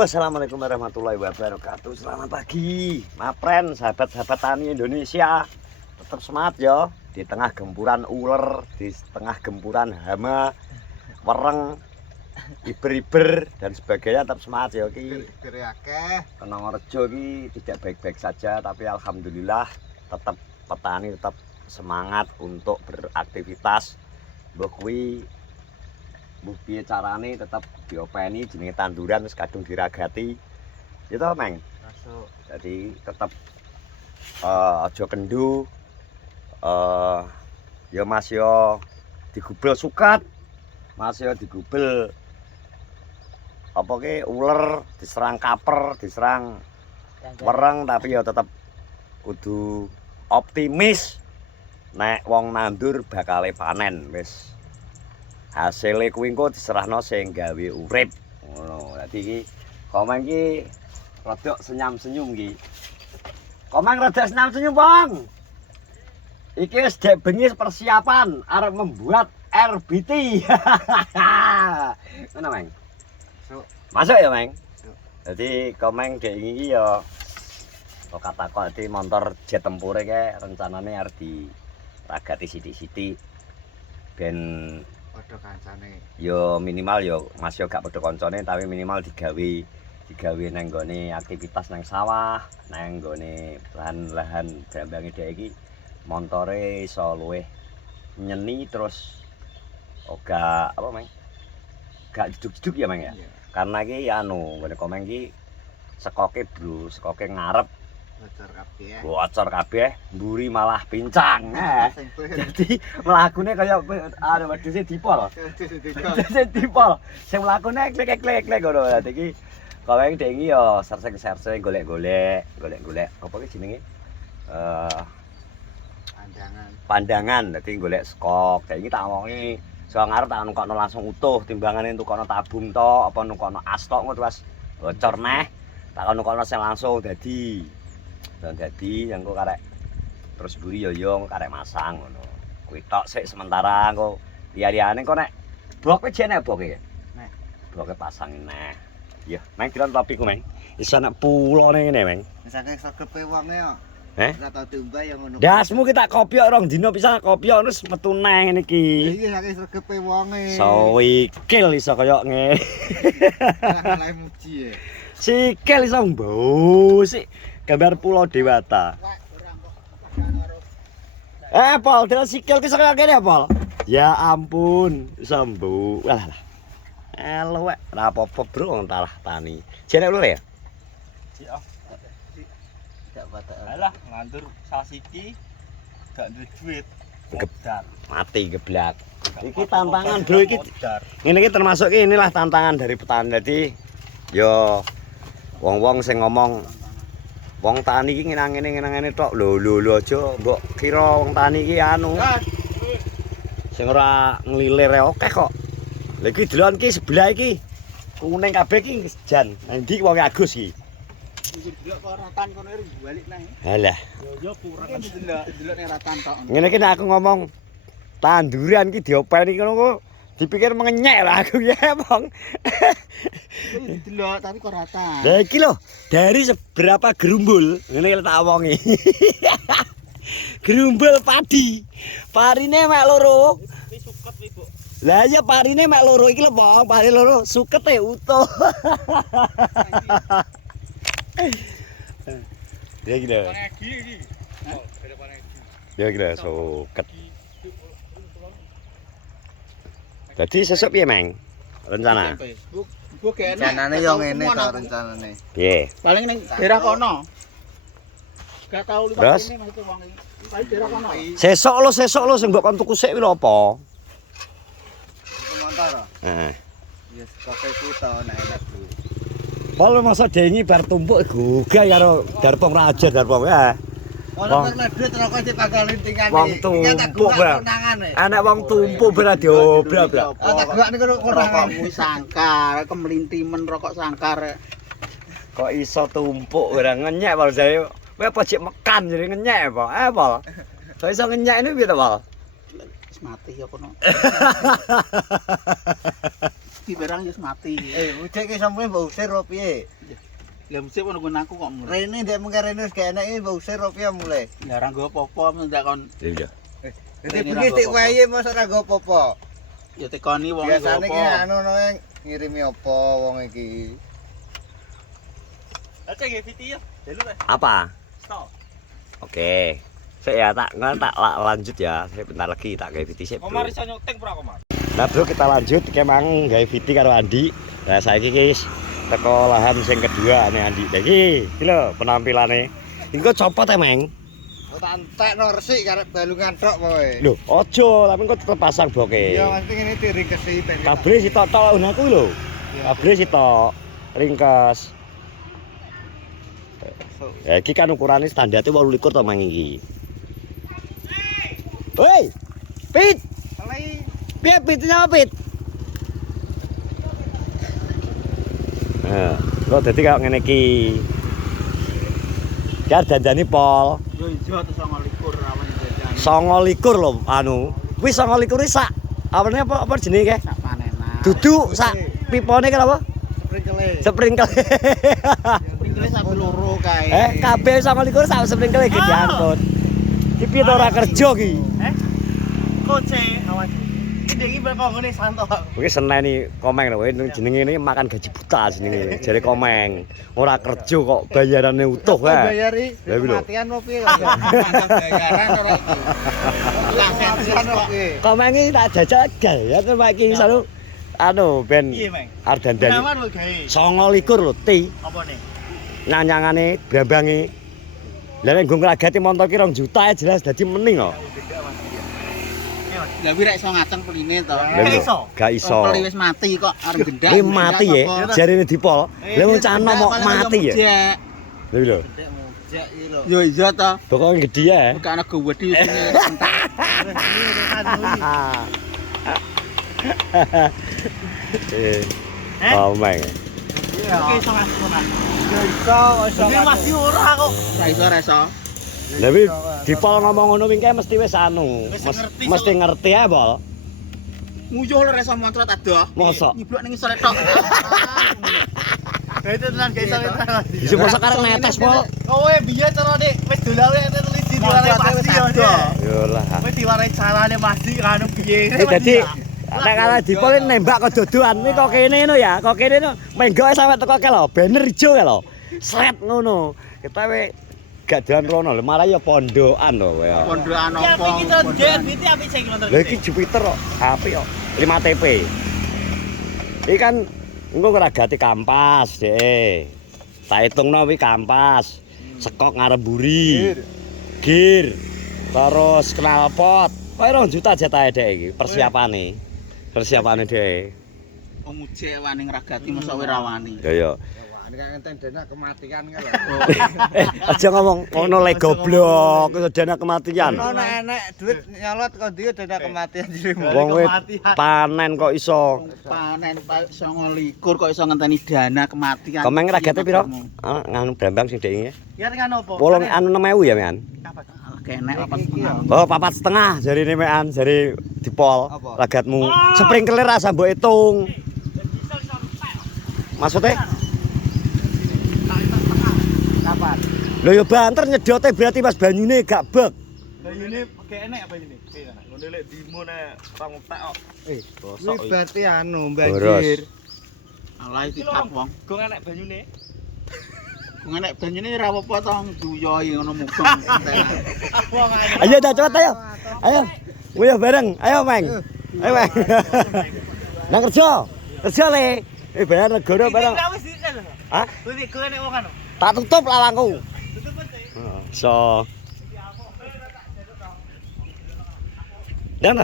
Halo, assalamualaikum warahmatullahi wabarakatuh. Selamat pagi, mapren, sahabat-sahabat tani Indonesia. Tetap semangat ya, di tengah gempuran ular, di tengah gempuran hama, wereng, iber-iber dan sebagainya. Tetap semangat ya ki. Kenongorejo ki tidak baik-baik saja, tapi alhamdulillah tetap petani tetap semangat untuk beraktivitas. Mbok kuwi mbuh piye carane tetep diopeni jenenge tanduran wis kadung diragati. Ya toh, Meng. Masuk. Jadi tetep aja kendu. Ya Mas yo digubel sukat. Mas yo digubel apa ke uler, diserang kaper, diserang wereng, tapi ya tetep kudu optimis nek wong nandur bakale panen wis. Hasilnya kuwi engko diserahno sing gawe urip ngono. Dadi iki Komeng iki rada senyum-senyum iki. Komeng rada senyum-senyum, Bang. Iki wis dek bengi persiapan arep membuat RBT. Ngono, Meng. Masuk ya, Meng. Jadi Komeng dek iki ya kok di motor jet tempure ke rencanane arep diragati sithik-sithik ben Padha kancane. yo minimal yo Mas yo gak padha kancane tapi minimal digawe nang nggone aktivitas nang sawah, nang nggone lahan-lahan brambange dhek iki montore iso luwih nyeni terus gak apa Meng? Gak jeduk-jeduk ya Meng ya. Karena iki anu nggone Komeng iki sekoke bro, sekoke ngarep bocor kabeh, mburi malah pincang. Jadi mlakune kaya anu wedhuse dipol. Wedhuse dipol. Sing mlakune klik-klik ngono. Dadi iki Komeng dhek iki ya serseng-serseng golek-golek apa ki jenenge? Pandangan. Dadi golek skok. Dadi iki tak omongi saka ngarep tak nukokno langsung utuh timbangane nukokno tabung tok apa nukokno as tok ngono terus bocor neh. Tak nukokno sing langsung dadi dan jadi yang kok karek terus buri yo karek masang ngono. Kuwi tok sik sementara engko liya-liyane kok nek blok wis jene blok iki. Nek bloke pasang neh. Ya, Meng dilon topiku, Meng. Iso nek pulone ngene, Meng. Saking sregepe wonge yo. Ora tau diumbah yo ngono. Dasmu kita kopiok rong dina pisan kopiok terus metu neh ngene iki. Iki saking sregepe wonge. Sawikil iso kaya ngene. Mulai muji ya. Sikil iso mbusik. Gambar Pulau Dewata. Pol, dengan sikil ki kaya kene, Pol. Ya ampun, sambu. Alah. Elowek, ora apa-apa, Bro, wong talah tani. Jene lho ya? Heeh. Tidak batak. Alah, ngandur sasiki gak duwe duit. Gebdak. Mati geblak. Iki tantangan, Bro, iki. Ngene iki termasuk inilah tantangan dari petani. Dadi yo wong-wong sing ngomong wong tani iki ngene tok. Lho aja mbok kira wong tani iki anu. Sing ora nglilir akeh kok. Lha iki delon iki sebelah iki. Kuning kabeh iki jan. Nang ndi wong Agus iki? Iki delok kok ratan kono iki balik nang. Halah. Yo kurang delok ning ratan tok. Ngene iki nek aku ngomong tanduran iki diopeni ngono kok dipikir mengenyek lah aku ya, Bang. Delok tapi kok ratan. Lah iki lho, dari seberapa gerumbul ngene tak omongi. Gerumbul padi. Parine mek loro. Wis suket iki, Bu. Lah iya parine mek loro iki lho, Bang. Pari loro sukete utuh. Ya iki lho. Panegi iki. Oh, beda panegi. Ya iki lho suket. Jadi sesuk piye, Meng? Rencana? Bu kene. Rencanane yo ngene to rencanane. Piye? Paling ning daerah kono. Gak tau liwat Terus? kene mas wong iki. Paling daerah kono. Sesuk lo sing mbok kon tuku sik kuwi lho apa? Motor. Heeh. Ya pokoke ku to nek enak Bu. Pol masa dengi bar tumpuk gugah karo Darpong Raja Darpong ya. Ono pernah duit rokok dipanggal lintingane. Wong tumpuk bar. Anak wong tumpuk bar diobrak. Tak gak niku rokokmu sangkar, kemelintimen rokok sangkar. Kok iso tumpuk ora ngenyek Pol jare. Kowe apa jek mekan jadi ngenyek apa? Pol. Kok iso ngenyek ini piye to, Pol? Wis mati ya kono. Iki barang wis mati. Ujek ki sampe mbok usir opo piye? Lah mesti ono aku kok mulai. Rene ndek mung rene wis gak enak iki mbok usir opo piye mulai? Lah ora nggo apa-apa ndak kon. Iya. Dadi bengi sik wae mosok ora nggo apa-apa. Ya tekoni wong Biasane apa. ki anu ngirimi apa wong iki. Oke, Geviti ya. Dulu kan. Apa? Stop. Oke. Saya tak lanjut ya. Saya bentar lagi tak gawe VT sih. Komar iso nyuting pra Komar. Nah, Bro, kita lanjut kemang gawe VT karo Andi. Nah, saiki guys teko lahan sing kedua nih Andi. Lah iki lho penampilane. Engko copot ya, Meng. Tak entekno resik karep balungan tok kowe. Lho, ojo, tapi engko tetep pasang boke. Iya, mesti ngene diringkesi ben. Kabel sitok-tok aku lho. Kabel sitok ringkes. Ya iki kan ukurane standarte 28 to Mang iki. Woi. Pit. Selai Piye Pit nyapa Pit? Nah, kok dadi kaya ngene iki. Ki dandani pol. Yo ijo 29 rawan jajan. 29 lho anu. Kuwi 29 sak apane apa jenenge ke? Sak panenan. Dudu sak pipone ke apa? sprinkle. Sprinkle. Sprinkle sak loro kae. Kabeh 29 sak sprinkle iki diangkut. Ki piye to ora kerja ki? Koce awan. Iki iki bakal ngene santo. Kuwi seneni Komeng lho, jenenge ini makan gaji buta jenenge. Jare Komeng. Ora kerja kok bayarane utuh wae. Bayari Lah iki lho. kematian opo piye kok? Bayaran ora iki. Kematian opo piye? Komeng iki tak jajal gaya kan iki selalu anu ben Piye, Meng? arep dandani. Nawan wae gawe. 29 lho, Ti. Apa nih? Nyanyangane brambange. Lah nek nggo nglagati montor ki 2 juta ya jelas dadi mening kok. Lah wi rek iso ngaceng peline to. Lah lho, iso. gak iso. Peli wis mati kok arep gendak. Kuwi mati ya, jarine dipol. Lah wong cano mau mati ya. Lha lho. Dek mujak iki lho. Yo ijo to. Pokoke gedhi ya. Bukan ana gede sini. Komeng. Oke, iso ngasunan. Ya iso Ini masih ora kok. Ra iso ra iso. Lah wi dipol ngomong ngono wingke mesti wis anu. Wis ngerti, Mesti ngerti ya, Bol. Nguyuh lho ra iso montret adoh. Mosok. Nyiblok ning isore tok. Itu tenan gak iso tenan. Bisa mosok karek netes, Pol. Kowe biyen carane wis dolane telis diwarai pasti ya. Yo lah. Kowe diwarai carane pasti kan piye. Iki dadi nek kala dipol nembak kok dodoan iki kok kene ngono ya. Kok kene no menggoke sampe teko ke lho, banner ijo ke lho. Sret ngono. Kita we gak dolan rono lho, malah ya pondokan lho kowe. Pondokan Ya opo? iki to JBT apik sing nonton. Lha iki Jupiter kok, apik kok. 5 TP. Iki kan engko ngragati kampas, Dek. Tak hitungno kuwi kampas. Sekok ngarep mburi. Gir. Terus knalpot. Kowe 2 juta jatahe Dek iki persiapane. Persiapane Dek. Wong ujek wani ngragati mosok ora wani. Ya ya. Wah, ini kan ngenten dana kematian kan lho. Aja ngomong ngono le goblok, dana kematian. Ono enek duit nyolot kok dia dana kematian dirimu. Wong kowe panen kok iso. Panen 29 kok iso ngenteni dana kematian. Komeng ragate piro? Nganu brambang sing Dek iki. Ya kan opo? Wolong anu 6.000 ya, Mean? Kenek 8,5. Oh, 4,5 jarine Mean, jari dipol Apa? lagatmu. Sprinkler rasa mbok hitung. Maksudnya? Kapan? Lho ya banter nyedote berarti Mas banyune gak bek. Bayune gak enek apa ini? Ngono lek dimo nek rong tek kok. Kuwi berarti anu Boros. banjir. Alah iki tak wong. Go enek banyune. Kok enek banyune ora apa-apa to duyoi ngono mukong. Wong ae. Ayo dah cepet ayo. Ayo. Nguyuh bareng. Ayo, Meng. Ayo, Meng. Nang kerja. Kerja le. Bayar negara bareng. Wis dikel. Hah? Kuwi go enek wong anu. Tak tutup lawangku. Tutup aja. So. Dan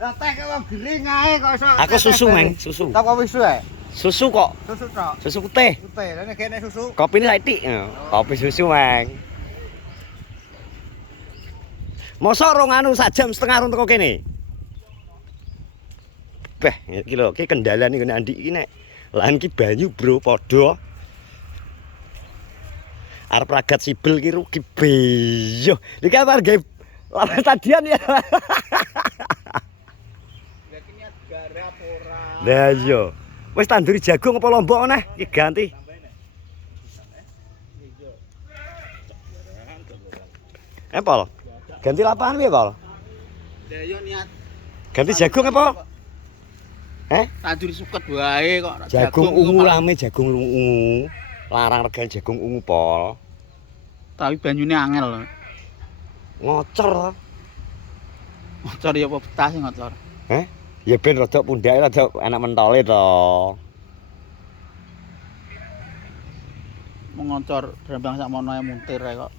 Lah teh kok gering ae kok iso. aku susu, Meng, susu. Tak kok wis wae. Susu kok. Susu tok. Susu putih. Putih, lah nek kene susu. Kopi ini saiki. Kopi susu, Meng. Mosok rong anu sak jam setengah rong teko kene. Beh, iki lho, iki kendalane ngene Andi iki nek lahan ki banyu, Bro, padha. Arep ragat sibel ki rugi beyo. Iki apa gawe lawan stadion ya. garap ora. Lah iya. Wis tanduri jagung apa lombok neh iki ganti. Pol. Ganti lapangan piye, Pol? Ya yo niat Ganti jagung apa? tandur suket wae kok. Jagung ungu rame jagung ungu. Larang regane jagung ungu, Pol. Tapi banyune angel lho. Ngocor. Ngocor ya apa betah sih ngocor. Ya ben rada pundhake rada enak mentole to. Mengocor drambang sak mono muntir ae kok.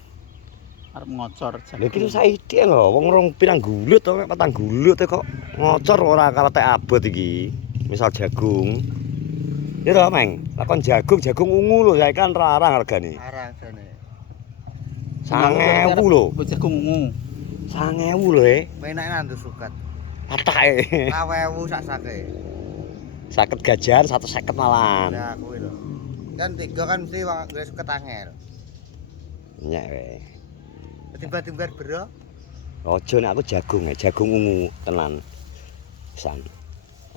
Arep ngocor Lha iki saiki lho, wong rong pirang gulut to, patang gulut kok ngocor ora karetek abot iki. Misal jagung. Ya to, Meng. Lakon jagung ungu lho, saiki kan larang regane. Arang jane. 9.000 lho. Jagung ungu. 9.000 lho, Menak nandu suket. Atake. 20.000 sak sake. 50 gajahan 150 malahan. Nah, kuwi lho. Kan tiga kan mesti nggawe suket angel. Nyek we. Tiba-tiba bro. Ojo nek aku jagung ungu tenan. Pisan.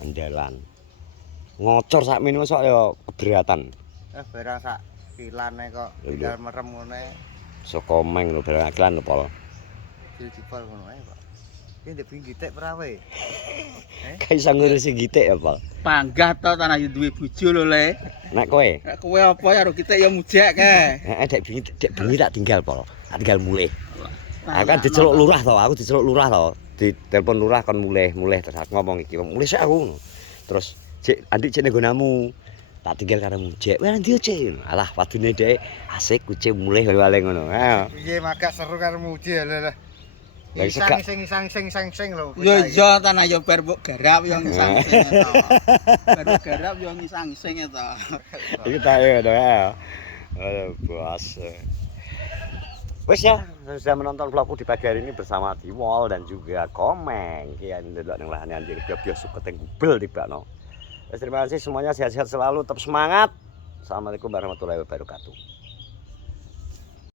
Andalan. Ngocor sak mene sok ya keberatan. Barang sak kilane kok Lho. tinggal merem ngene. Saka Meng lho barang aklan lho, Pol. Dipol ngono ae, Pak. Iki ndek gitek prawe. Kayak iso ngurusi gitik ya, Pol. Panggah to tanah yo duwe bojo lho le. Nek kowe, Nek kowe apa ya karo kita ya mujek kae. dek bengi tak tinggal, Pol. Tak tinggal mulih. Aku kan diceluk lurah to, aku diceluk lurah to. Ditelepon lurah kon mulih terus aku ngomong iki, mulih sik aku. Terus, "Cek, Andik cek ning nggonamu." Tak tinggal karo mujek. Wah, ndi Cek? Alah, wadune dhek asik kucing mulih bali ngono. Ayo. Piye magak seru karo muji lho. Lah, iso gak- Isang lho. Yo iya tanah yo bar mbok garap yo ngisang-ising to. Bar mbok garap yo ngisang-ising to. Iki tak ngono ya. Aduh, bos. Wes ya, sudah menonton vlogku di pagi hari ini bersama Diwal dan juga Komeng. Kian ndelok ning lahane anjir bios suket gubel tibakno. Terima kasih semuanya, sehat-sehat selalu, tetap semangat. Assalamualaikum warahmatullahi wabarakatuh.